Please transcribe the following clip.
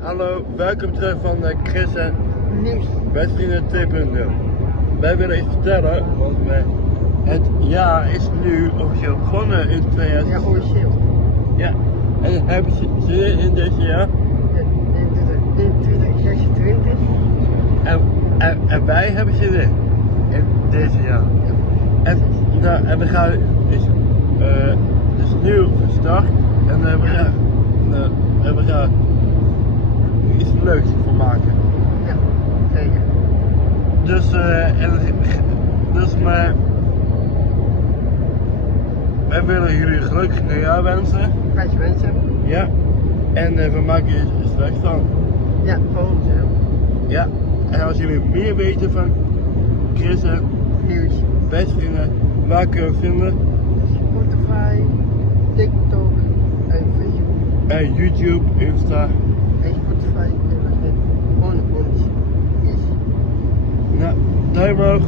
Hallo, welkom terug van Chris en Nieuws. Beste 2.0. Wij willen iets vertellen, want het jaar is nu officieel begonnen in 2000. Ja, officieel. Ja, en hebben ze zin in dit jaar? In 2026. En wij hebben zin in deze jaar. En we gaan dus nieuw gestart en we gaan iets leuks van maken. Ja, zeker. Dus wij willen jullie een gelukkig nieuwjaar wensen. Beste mensen. Ja. En we maken er straks van. Ja, voor ons. Ja. En als jullie meer weten van Chris en Nieuws. beste vrienden, waar kunnen we vinden? Spotify, TikTok en Facebook. En YouTube, Insta. En Spotify en wat het gewoon ons is. Nou, duim omhoog.